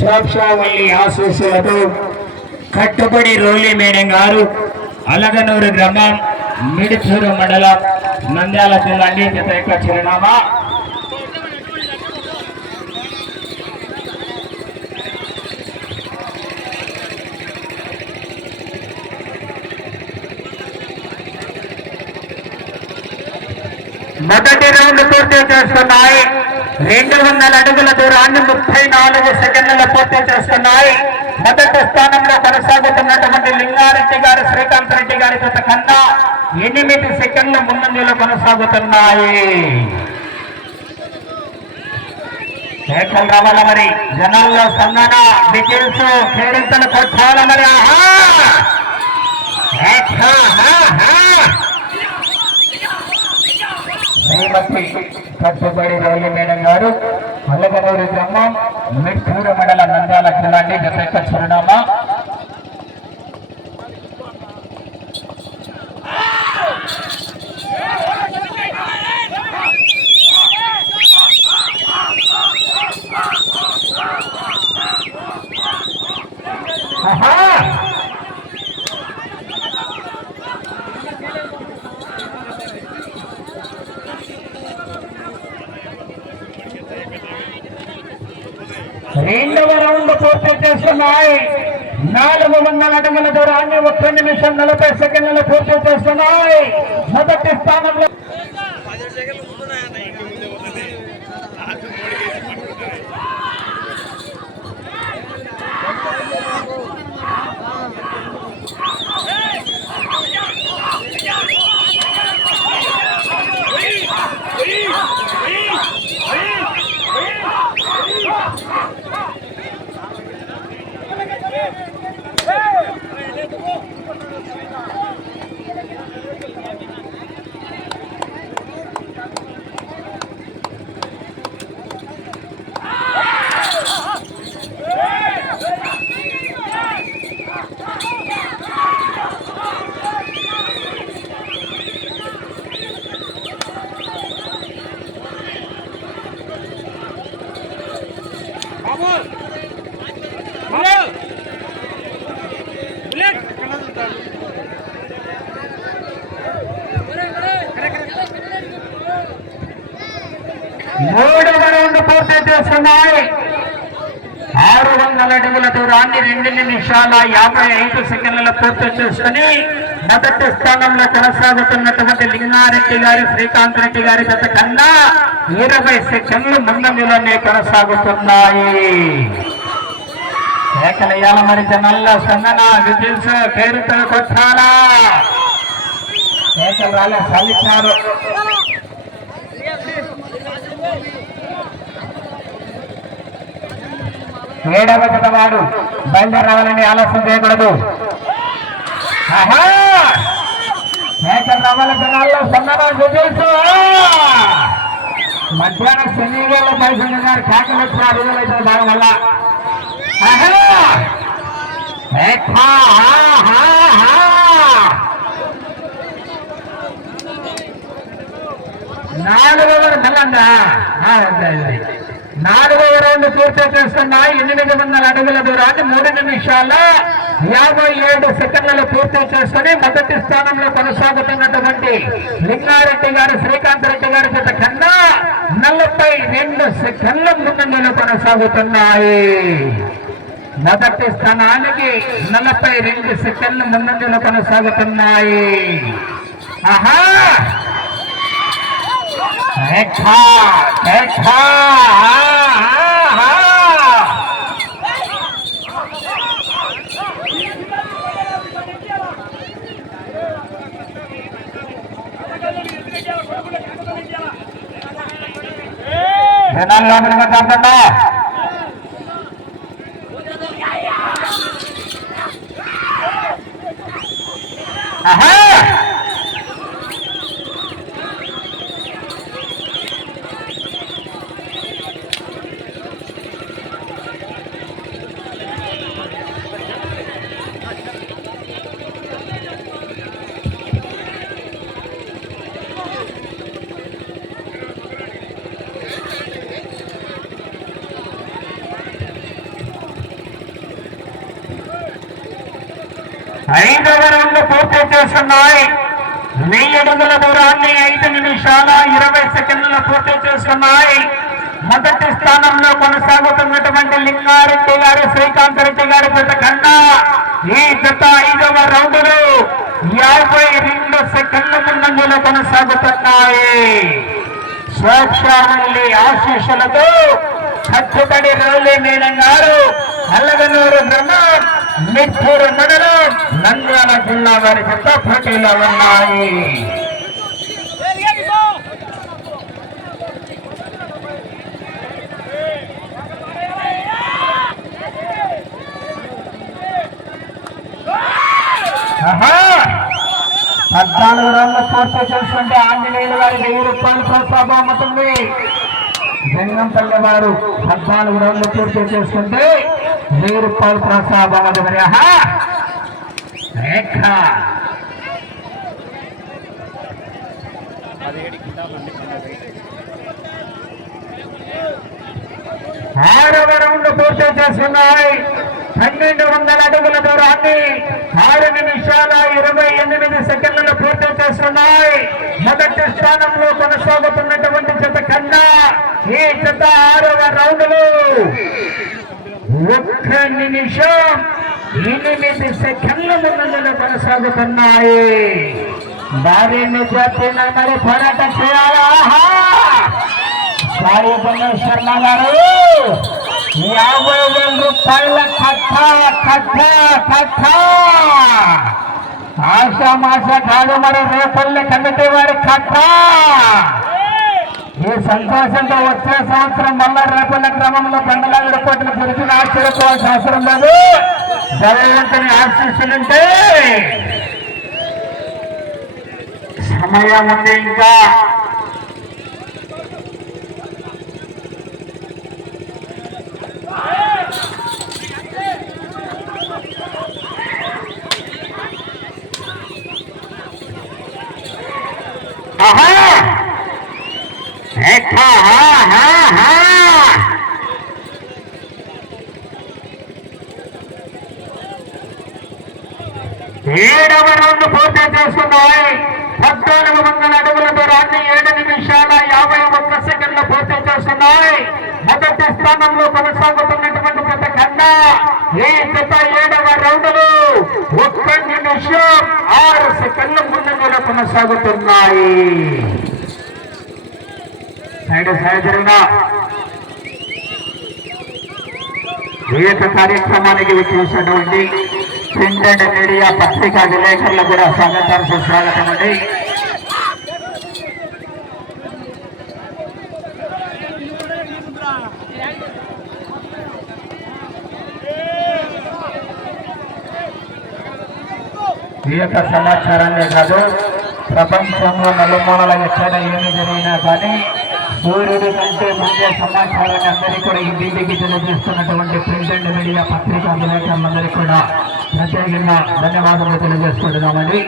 సాక్షావల్లి ఆశీస్సులతో కట్టుబడి రోలి మేడం గారు అలగనూరు గ్రామం మిడిచూరు మండలం నంద్యాల జిల్లా జత యొక్క చిరునామా మొదటి రౌండ్ పూర్తి చేస్తున్నాయి. 200 అడుగుల దూరాన్ని 34 సెకండ్లలో పూర్తి చేస్తున్నాయి. మొదటి స్థానంలో కొనసాగుతున్నటువంటి లింగారెడ్డి గారు శ్రీకాంత్ రెడ్డి గారి జత కన్నా 8 సెకండ్ల ముందంజలో కొనసాగుతున్నాయి. రావాల మరి జనాల్లో సంగన డిటైల్స్ కేరింతలు కొట్టాల మరి. శ్రీమతి కట్టుబడి రోలి మేడం గారు అల్లగనూరు గ్రామం మిడ్చూరు మండలం నంద్యాల జిల్లా జత యొక్క చిరునామా రెండవ రౌండ్ పూర్తి చేస్తున్నాయి. 400 అడుగుల దూరాన్ని 1 నిమిషం 40 సెకండ్లలో పూర్తి చేస్తున్నాయి. మొదటి స్థానంలో మూడవ రౌండ్ పూర్తి చేస్తున్నాయి. 600 అడుగుల దూరాన్ని 2 నిమిషాల 55 సెకండ్లలో పూర్తి చేసుకుని మొదటి స్థానంలో కొనసాగుతున్నటువంటి లింగారెడ్డి గారి శ్రీకాంత్ రెడ్డి గారి జత కన్నా 20 సెకండ్లు ముందంజలోనే కొనసాగుతున్నాయి. ఏకలయ్యాల మరి జనాల్లో సంగన విజిల్స్ పేరుతో కొట్టాలా ఏకలు రాలే సాధించారు. ఏడవ జత వాడు బయలుదేరి రావాలని ఆలస్యం చేయకూడదు. ఏకలు రావాల జనాల్లో సంగన విజిల్స్ మధ్యాహ్నం శనివేళ పైసలు గారు కాకలు వచ్చిన 5,000 భాగం వల్ల నాలుగవ రౌండ్ పూర్తి చేస్తున్నాయి. 800 అడుగుల దూరాన్ని 3 నిమిషాల 57 సెకండ్లలో పూర్తి చేసుకుని మొదటి స్థానంలో కొనసాగుతున్నటువంటి లింగారెడ్డి గారు శ్రీకాంత్ రెడ్డి గారి జత కన్నా 42 సెకండ్ల ముందంజలో కొనసాగుతున్నాయి. మొదటి స్థానానికి 42 సెకండ్ల ముందంజలో కొనసాగుతున్నాయి. ఆహా ఆహా 5వ రౌండ్ పూర్తి చేస్తున్నాయి. 1000 అడుగుల దూరాన్ని 5 నిమిషాల 20 సెకండ్లు పూర్తి చేస్తున్నాయి. మొదటి స్థానంలో కొనసాగుతున్నటువంటి లింగారెడ్డి గారు శ్రీకాంత్ రెడ్డి గారి జత కన్నా ఈ జత 5వ రౌండ్లు 52 సెకండ్ల ముందంజలో కొనసాగుతున్నాయి. స్వేచ్ఛామల్లి ఆశీస్సులతో కట్టుబడి రోలి మేడం గారు అల్లగనూరు గ్రామం మిర్పూరు మండలం నంద్యాల జిల్లా వారి జత పోటీలో ఉన్నాయి. పద్నాలుగు రన్లు పూర్తి చేసుకుంటే ఆంజనేయులు గారి 1000 రూపాయలు ప్రోత్సాహం అవుతుంది. జంగంపల్లి వారు 14 రన్లు పూర్తి చేసుకుంటే 1000 రూపాయలు ప్రోత్సాహం అవుతుంది. ఆరవ రౌండ్ పూర్తి చేస్తున్నాయి. 1200 అడుగుల దూరాన్ని 6 నిమిషాల 28 సెకండ్లు పూర్తి చేస్తున్నాయి. మొదటి స్థానంలో కొనసాగుతున్నటువంటి జత కన్నా ఈ జత 6వ రౌండ్లు 1 నిమిషం 8 సెకండ్ల ముందంజలో కొనసాగుతున్నాయి. భారీ నిజాన్ని మరి పోరాటం చేయాలా? సాయి శర్మ గారు 50,000 రూపాయల కట్ట ఆశామాష కాదు, మరి రేపల్లె కమిటీ వారి కట్ట. ఈ సంతోషంతో వచ్చే సంవత్సరం మళ్ళా రేపల్లె గ్రామంలో బండలాగడ కోట్లు గురించి ఆశ్చర్యపోవాల్సిన అవసరం లేదు. భగవంతుని ఆశీస్సులుంటే సమయం ఉంది. ఇంకా ఏడవ రౌండ్ పూర్తి చేస్తున్నాయి. 1400 అడుగుల దూరాన్ని 7 నిమిషాల 51 సెకండ్లు పూర్తి చేస్తున్నాయి. మొదటి స్థానంలో కొనసాగుతున్నటువంటి జత కన్నా ఈ జత 7వ రౌండ్లు 1 నిమిషం 6 సెకండ్ల ముందంజలో కొనసాగుతున్నాయి. ఈ యొక్క కార్యక్రమానికి వచ్చేసినటువంటి ప్రింట్ అండ్ మీడియా పత్రికా విలేకరులు కూడా స్వాగతం సుస్వాగతం అండి. ఈ యొక్క సమాచారాన్ని కాదు, ప్రపంచంలో నలుమూలల ఎక్కడ ఏమి జరిగినా కానీ సూర్యుడి కంటే ముందే సమాచారాన్ని అందరికీ కూడా ఇంటికి తెలియజేస్తున్నటువంటి ప్రింట్ అండ్ మీడియా పత్రికా విలేకరులందరికీ కూడా ప్రత్యేకంగా ధన్యవాదాలు తెలియజేసుకుంటున్నామండి.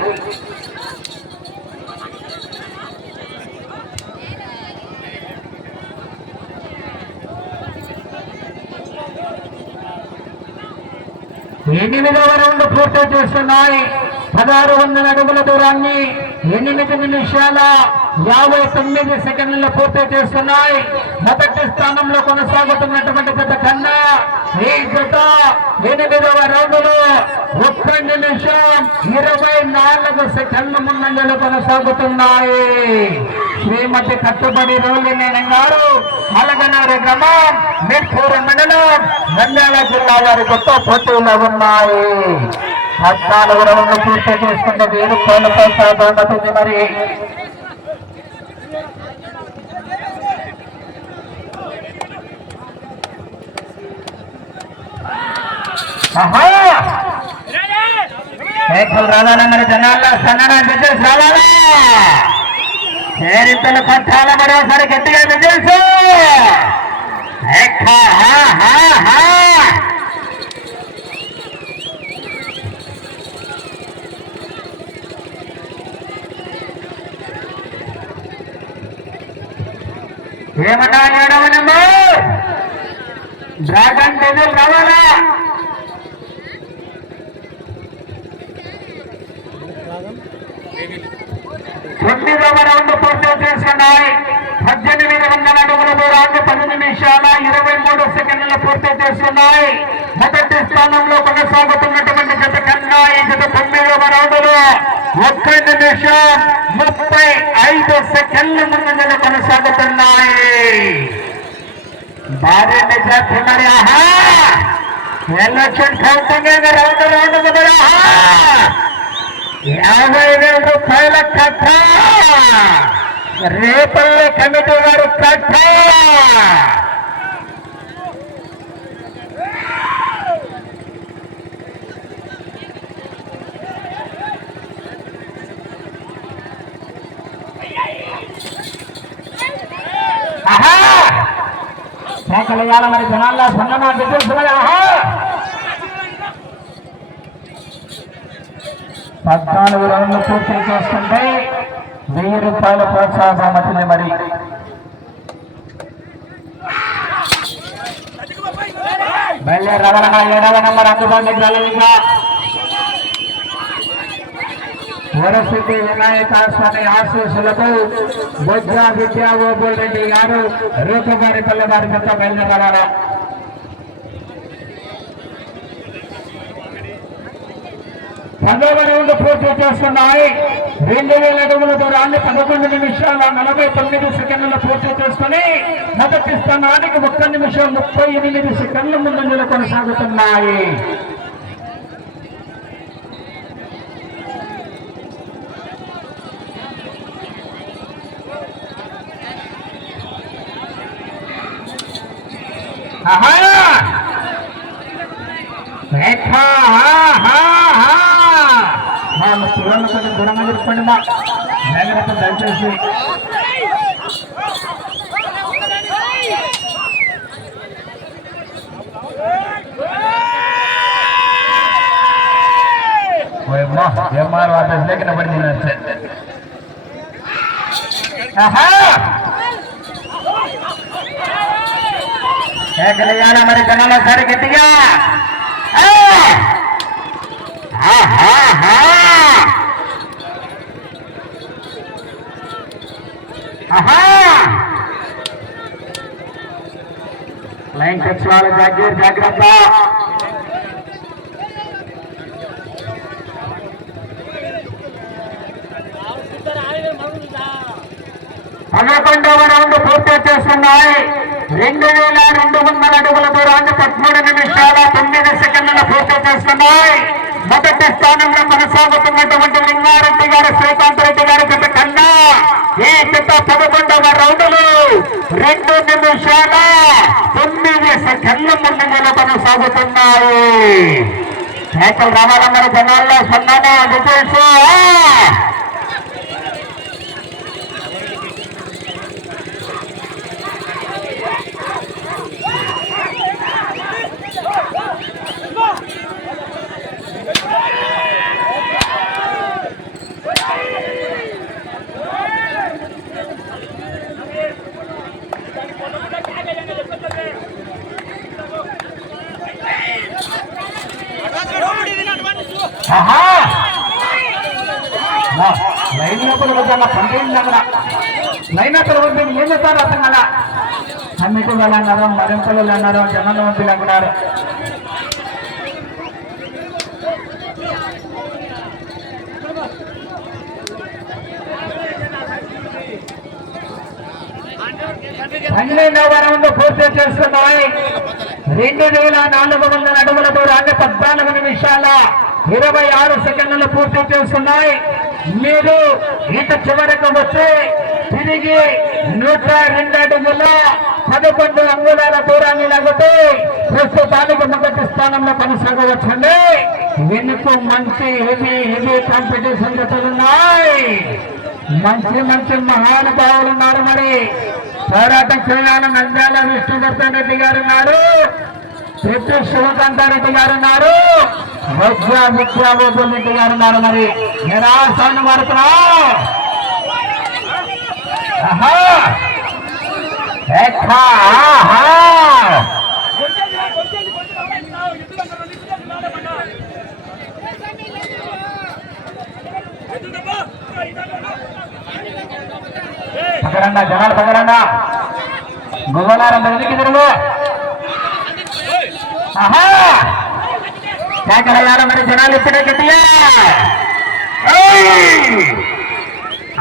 ఎనిమిదవ రౌండ్ పూర్తి చేస్తున్నాయి. 1600 అడుగుల దూరాన్ని 8 నిమిషాల 59 సెకండ్లలో పూర్తి చేస్తున్నాయి. మొదటి స్థానంలో కొనసాగుతున్నటువంటి జత కన్నా ఈ జత 8వ రౌండ్లో 1 నిమిషం 24 సెకండ్ల ముందంజలో కొనసాగుతున్నాయి. శ్రీమతి కట్టుబడి రోలి మేడం గారు అలగనూరు గ్రామం మిర్పూరు మండలం నంద్యాల జిల్లా వారి గొప్ప పోటీలో ఉన్నాయి. 14 రౌండ్లు పూర్తి చేసుకుంటే 1000 రూపాయలపై సాగుతుంది. మరి రావాలా మరి జనాల్లో సన్న విజయస్ రావాలా చేరితలు పట్టాల మరోసారి గట్టిగా విజయస్ ఏమన్నా 7వ నెంబర్ డ్రాగన్ డెవిల్ రావాలా 9వ రౌండ్ పూర్తి చేసుకున్నాయి 1800 అడుగుల దూరాన్ని 10 నిమిషాల 23 సెకండ్ల పూర్తి చేసుకున్నాయి మొదటి స్థానంలో కొనసాగుతున్నటువంటి జత కన్నా ఈ జత 9వ రౌండ్లో 1 నిమిషం 35 సెకండ్ల ముందు కొనసాగుతున్నాయి భారీ మెజార్టీ మరి ఆహా ఎలక్షన్ కౌంటింగ్ రౌండ్ మొదలు 50,000 రూపాయల కట్ట రేపల్లి కమిటీ వారి కట్ట శాఖలయాల మరి జనాల్లో సన్నమా డిటెల్స్ ఆహా 14 రౌండ్లు పూర్తి చేసుకుంటే 1000 రూపాయల ప్రోత్సాహం వచ్చింది మరి బయలుదేరి రావాలన్నా 7వ నెంబర్ అందుబాటులోకి రాలేదుగా వరసిద్ధి వినాయక స్వామి ఆశీస్సులతో బొజ్జ విద్యా ఓబుల్ రెడ్డి గారు రూపగారి పల్లెవారి పెద్ద బయలుదేరి రావాలా 10వ రౌండ్ పూర్తి చేసుకున్నాయి 2000 అడుగుల దూరాన్ని 11 నిమిషాల 49 సెకండ్ల పూర్తి చేసుకుని మొదటి స్థానానికి 1 నిమిషం 38 సెకండ్ల ముందంజలో కొనసాగుతున్నాయి పిల్లలు కొంచెం దూరంగా చెప్పుకోండి మా జాగ్రత్త దయచేసి ఎంఆర్ ఆఫీస్ లేక పడింది కేకలేయాలా మరి జనాల సరి గట్టిగా లైన్ టచ్ వాళ్ళ జాగ్రత్త 11వ రౌండ్ పూర్తి చేస్తున్నాయి 2200 అడుగుల దూరాన్ని 13 నిమిషాల 9 సెకండ్ల పూర్తి చేస్తున్నాయి మొదటి స్థానంలో కొనసాగుతున్నటువంటి లింగారెడ్డి గారు శ్రీకాంత్ రెడ్డి గారి జత కన్నా ఈ జత 11వ రౌండ్లు 2 నిమిషాల 9 సెకండ్ల ముందులో కొనసాగుతున్నాయి చేతులు రావాలన్నారు జనాల్లో సన్నాను డీటెయిల్స్ లైన్ లోపల వద్ద కంప్లైంట్ లైన్ అక్కడ వద్ద ఏం చెప్తారు అర్థం కదా కమిటీ వాళ్ళు అన్నారు మరింతలు అన్నారు జనాల మంత్రులు అన్నారు రౌండ్ పూర్తి చేస్తున్నాయి 2400 అడుగుల దూరాన్ని 14 నిమిషాల 26 సెకండ్లు పూర్తి చేస్తున్నాయి మీరు ఇంత చివరకు వచ్చి తిరిగి 102 అడుగుల 11 అంగుళాల దూరాన్ని లాగితే ప్రస్తుతానికి మొదటి స్థానంలో కొనసాగవచ్చండి వెనుక మంచి హెవీ కాంపిటీషన్ జరుగుతున్నాయి. మంచి మంచి మహానుభావులు ఉన్నారు. మరి పోరాటం చేయాల నంద్యాల విష్ణువర్ధన్ రెడ్డి గారు ఉన్నారు, ప్రతి శివకాంతారెడ్డి గారు ఉన్నారు, విద్యాబాబు రెడ్డి గారు ఉన్నారు. మరి నిరాశాన్ని మారుతున్నాం. పకరండా జనాలు పకరండా గువ్వలారం వెనక్కి తిరుగు. కేకలయ్యాల మరి జనాలు ఇప్పుడే గట్టిగా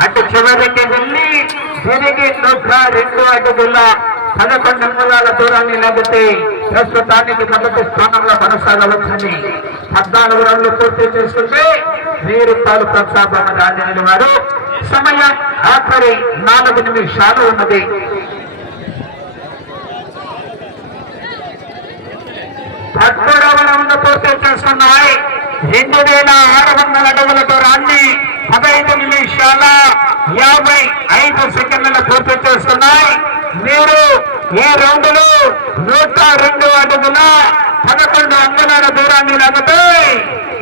అటు చివరికి వెళ్ళి తిరిగి 102 అడుగుల 11 అంగుళాల దూరాన్ని లాగితే ప్రస్తుతానికి మొదటి స్థానంలో కొనసాగవచ్చని 14 రౌండ్లు పూర్తి చేస్తుంటే 1000 రూపాయలు ప్రోత్సాహం ఆంజనేయులు వారు. సమయం ఆఖరి 4 నిమిషాలు ఉన్నది. పూర్తి చేస్తున్నాయి. 2600 అడుగుల దూరాన్ని 15 నిమిషాల 55 సెకండ్ల పూర్తి చేస్తున్నాయి. మీరు ఈ రౌండ్లో 102 అడుగుల 11 అంగుళాల దూరాన్ని లాగితే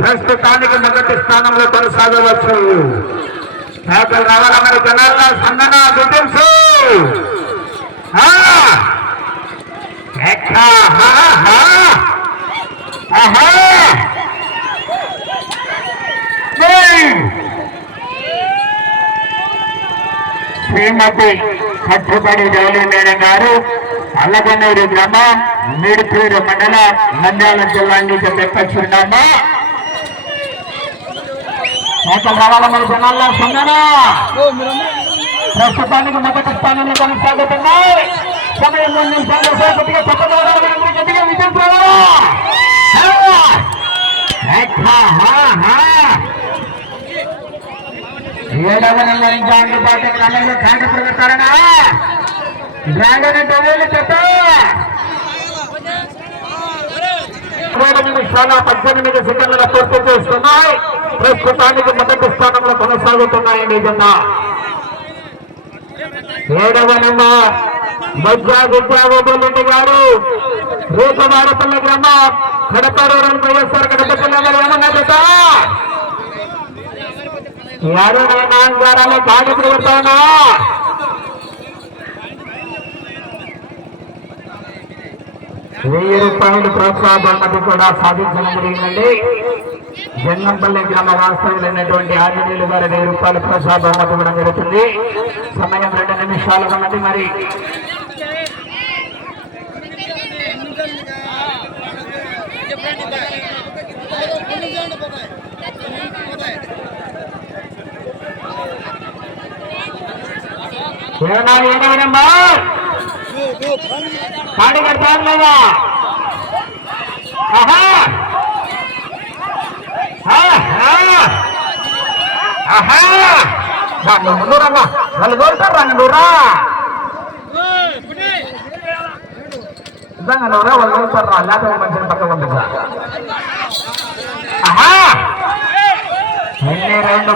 ప్రస్తుతానికి మొదటి స్థానంలో కొనసాగవచ్చు. మేకలు రావాలా మరి జనాల్లో సందన గుర్తించు. శ్రీమతి కట్టుబడి జవలి మేడం గారు అల్లగన్నూరు గ్రామం మేడిపూరు మండలం నంద్యాల జిల్లా నుంచి తెప్పచ్చున్నామా. మేకలు రావాలా మరి జనాల్లో సందన ప్రస్తుతానికి మొదటి స్థానంలో కొనసాగుతున్నాయి. సమయం 3 నిమిషాలు కొద్దిగా గట్టిగా విజయం. ఏడవ నెంబర్ ఇంకా అందుబాటు క్రమంలో కాండ ప్రకటన డ్రాగన్ టవేలు చెత్త 3 నిమిషాల 18 సెకండ్ల పూర్తి చేస్తున్నాయి. ప్రస్తుతానికి మొదటి స్థానంలో కొనసాగుతున్నాయి. నిజంగా 7వ నెంబర్ విద్యాబాబు గారు రేపవారపల్లి గ్రామం కడపారు వైఎస్ఆర్ కడప జిల్లా గారు ఏమన్నా చెత్త యారు నాన్నగారాలో కాడి పెడతానా. ₹1000 ప్రోత్సాహం కూడా సాధించడం జరిగిందండి. జంగంపల్లి గ్రామ వాస్తవ్యులైనటువంటి ఆంజనేయులు గారు ₹1000 ప్రోత్సాహం ఇవ్వడం జరుగుతుంది. సమయం 2 నిమిషాలు ఉన్నది. మరి కాడి కడతాను లేదా ముందూరమ్మా వాళ్ళు కోరుతారా నూరా నిజంగా నూరా వాళ్ళు కోరుతారా లేకపోతే మంచి పక్కన పంపిస్తా. 15వ రౌండ్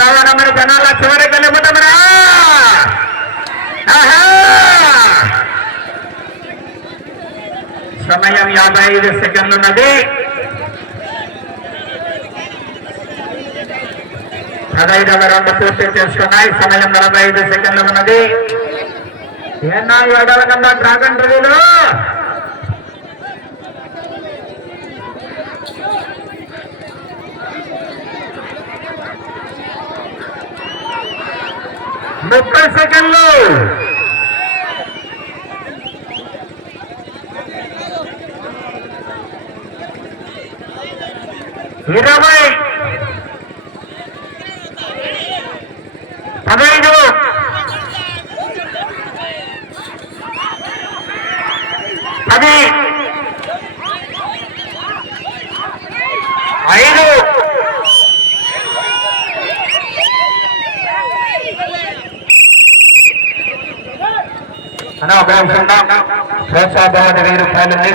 రావడం మరి జనాల చివరికి వెళ్ళిపోతామరా. సమయం 55 సెకండ్లు ఉన్నది. 15వ రౌండ్ పూర్తి చేసుకున్నాయి. సమయం 45 సెకండ్లు ఉన్నది. ఏనా 7వ నెంబర్ డ్రాగన్ రివ్యూలు ముప్పై సెకండ్లు. 20 15 10 5 4 అన్న ఒక నిమిషం ప్రోత్సాహం 1000 రూపాయలండి.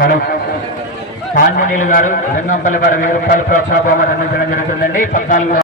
మనం ఆంజనేయులు గారు లింగంపల్లి వారు 1000 రూపాయలు ప్రోత్సాహం అందించడం జరుగుతుందండి. 14